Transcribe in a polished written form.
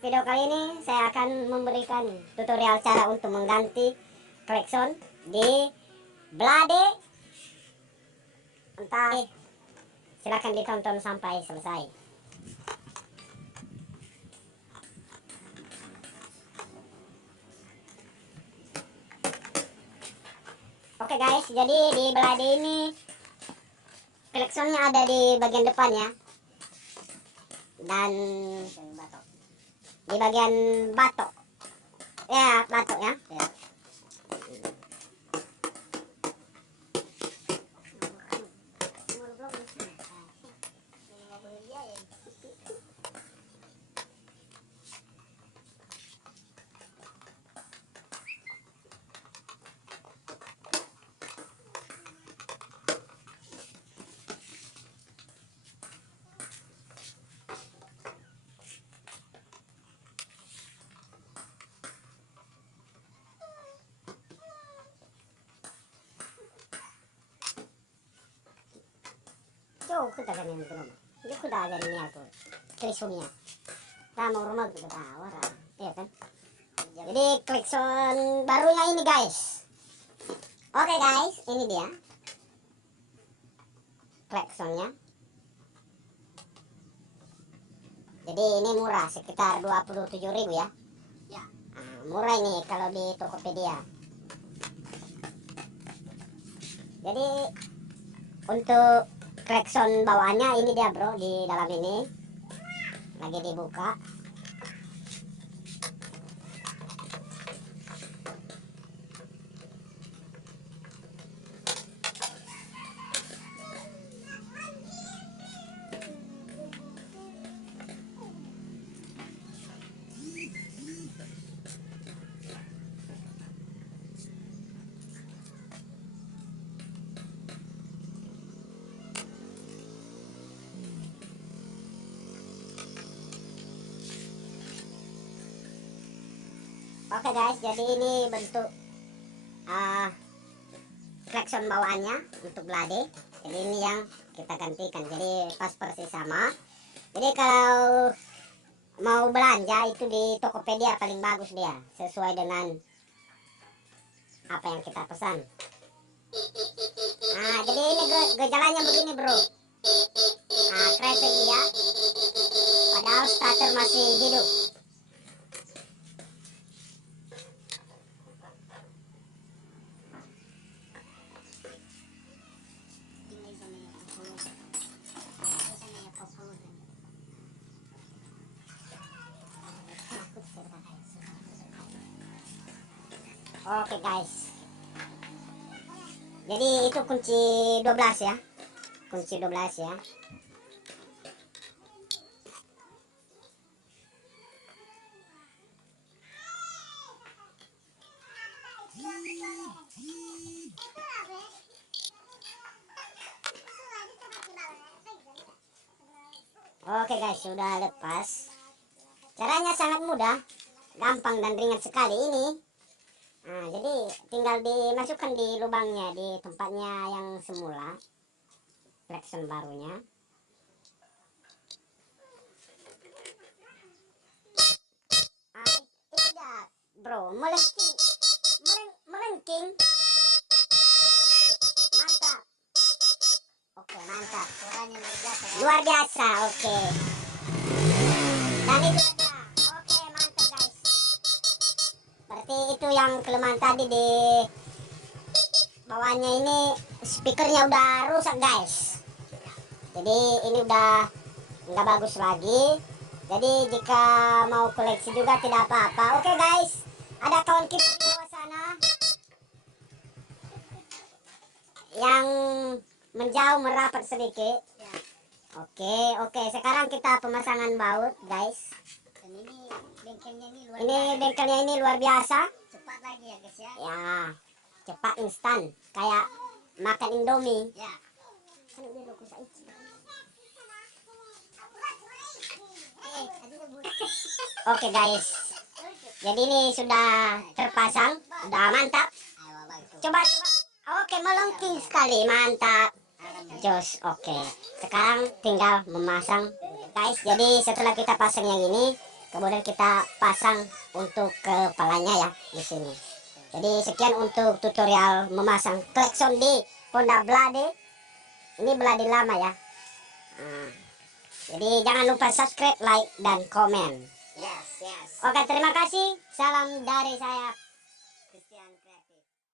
Video kali ini saya akan memberikan tutorial cara untuk mengganti klakson di Blade. Entah, silakan ditonton sampai selesai. Oke guys, jadi di Blade ini klaksonnya ada di bagian depan ya, dan di bagian batok ya, batok ya. Jauh kita kan yang rumah. Jadi kita ada ini aku trisomia. Kita mau rumah kita tawar, iya kan? Jadi klakson barunya ini guys. Oke guys, ini dia klaksonnya. Jadi ini murah, sekitar 27.000 ya. Nah, murah ini kalau di Tokopedia. Jadi untuk klakson bawaannya ini dia bro, di dalam ini lagi dibuka. Oke guys, jadi ini bentuk klakson bawaannya untuk Blade. Jadi ini yang kita gantikan, jadi pas persis sama. Jadi kalau mau belanja itu di Tokopedia paling bagus dia, sesuai dengan apa yang kita pesan. Nah, jadi ini gejalanya begini bro. Nah, kresek dia, padahal starter masih hidup. Oke guys, jadi itu kunci 12 ya, kunci 12 ya. Oke guys, sudah lepas. Caranya sangat mudah, gampang dan ringan sekali ini. Nah, jadi tinggal dimasukkan di lubangnya, di tempatnya yang semula klakson barunya. Itu dia bro, melengking, melengking. Mantap. Oke, mantap. Luar biasa, oke. Dan itu dia. Oke, mantap guys. Berarti itu yang kelemahan tadi di bawahnya ini, speakernya udah rusak guys. Jadi ini udah nggak bagus lagi. Jadi jika mau koleksi juga tidak apa-apa. Oke guys, ada kawan kita di bawah sana yang menjauh merapat sedikit. Oke, sekarang kita pemasangan baut guys. Dan ini bengkelnya ini luar biasa. cepat lagi ya guys ya. Ya, cepat instan kayak makan Indomie. Ya. Oke guys, jadi ini sudah terpasang, udah mantap. Coba. Oke, melengking sekali, mantap. Jos, oke. Sekarang tinggal memasang guys. Jadi setelah kita pasang yang ini, kemudian kita pasang untuk kepalanya ya di sini. Jadi sekian untuk tutorial memasang klakson di Honda Blade. Ini Blade lama ya. Nah, jadi jangan lupa subscribe, like, dan komen. Yes, yes. Oke, terima kasih. Salam dari saya.